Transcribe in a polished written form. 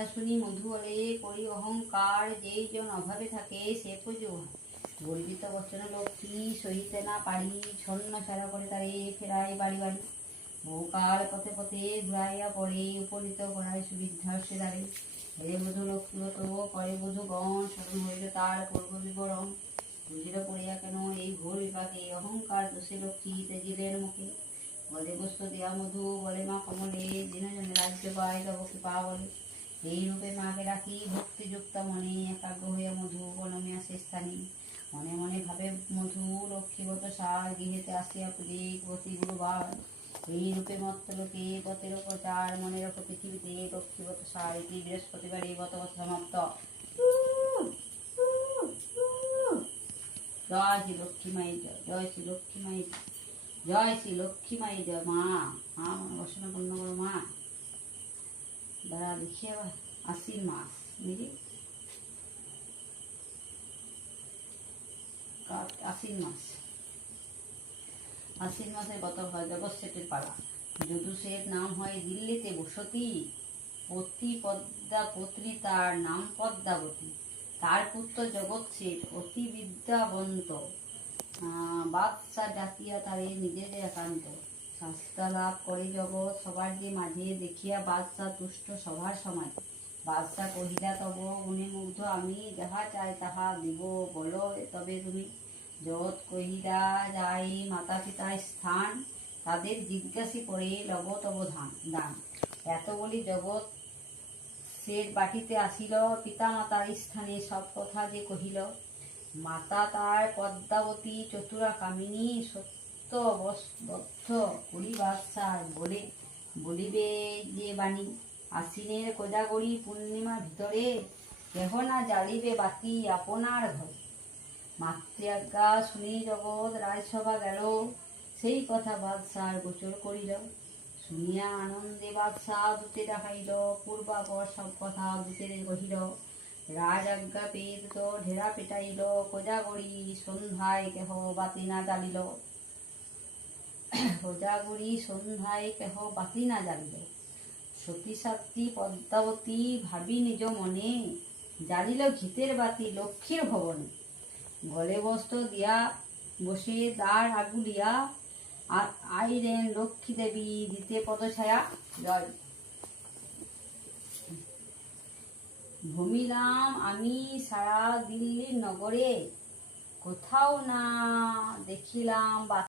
কথা শুনি মধু বলে, করি অহংকার, যেই জন অভাবে থাকে সে পুজো। গর্বিত বচন লক্ষ্মী সহিতে না পারি, ছন্ন ছাড়া করে তারে ফেরাই বাড়ি বাড়ি। বহুকাল পথে পথে ঘুরাইয়া পড়ে, উপনীত করায় সুবিধার সে দ্বারে। হে বধূ লক্ষ্মীবত করে বধূগণ, স্মরণ হইল তার পূর্ব বিবরণ। বুঝিল পড়িয়া কেন এই ঘোর বিপাকে, অহংকার দোষে লক্ষ্মী তেজিলের মুখে। বলে বস্তু দেয়া মধু বলে মা কমলে, দিন জনে রাজ্য পায় তব কৃপা বলে। এই রূপে মাকে ডাকি ভক্তিযুক্ত মনে, একাগ্র হইয়া মধু বনমে আসে স্থানে। মনে মনে ভাবে মধু লক্ষ্মীবত সার, গৃহেতে আসিয়া পূজে পতি গুরুবার। এই রূপে মত্ত লোকে পথের প্রচার, মনে রাখো পৃথিবীতে লক্ষ্মীবত সার। এটি বৃহস্পতিবারে গত বছর সমাপ্ত। জয় শ্রী লক্ষ্মী মাই জয়, জয় শ্রী লক্ষ্মী মাই জয়, জয় শ্রী লক্ষ্মী মাই জয়। মা মা মনে বসনা পূর্ণ করো মা। দাঁড়া দেখি আবার আশ্বিন মাস বুঝলি, আশ্বিন মাস, আশ্বিন মাসে গত হয় জগৎসেটের পালা। যদুসের নাম হয় দিল্লিতে বসতি, পতি পদ্মা পত্নী তার নাম পদ্মাবতী। তার পুত্র জগৎসেট অতি বিদ্যাবন্ত, বাদশা ডাকিয়া তারে নিজের একান্ত। শাস্তা লাভ করে জগৎ সবার যে মাঝে, দেখিয়া বাদশা তুষ্ট সবার সমাজ। বাদশা কহিলা তব গুণে মুগ্ধ আমি, যাহা চাই তাহা দিব বলো তবে তুমি। জগৎ কহিলা যাই মাতা পিতার স্থান, তাদের জিজ্ঞাসি করে লব তব দান। এত বলি জগৎ সের বাটিতে আসিল, পিতা মাতার স্থানে সব কথা যে কহিল। মাতা তার পদ্মাবতী চতুরা কামিনী, সত্য বদ্ধ করি বাদশার বলে বলিবে যে বাণী। আশ্বিনের কোজাগরী পূর্ণিমা ভিতরে, কেহ না জ্বালিবে বাতি আপনার ঘরে। মাতৃআজ্ঞা শুনি জগৎ রাজসভা গেল, সেই কথা বাদশার গোচর করিল। শুনিয়া আনন্দে বাদশাহ দূতে ডাকাইল, পূর্বাপর সব কথা দূতের কহিল। রাজ আজ্ঞা পেয়ে তো ঢেরা পেটাইল, কোজাগরী সন্ধ্যায় কেহ বাতি না জ্বালিল। কোজাগরী সন্ধ্যায় কেহ বাতি না জ্বালিল। সতী সাত্রী পদ্মাবতী ভাবি নিজ মনে, জ্বালিল ঘিতের বাতি লক্ষ্মীর ভবনে। গলে বস্ত্র দিয়া বসে দ্বার আগুলিয়া, আইরেন লক্ষ্মী দেবী দিতে পদছায়া। জয়। ভূমিলাম আমি সারা দিল্লির নগরে, কোথাও না দেখিলাম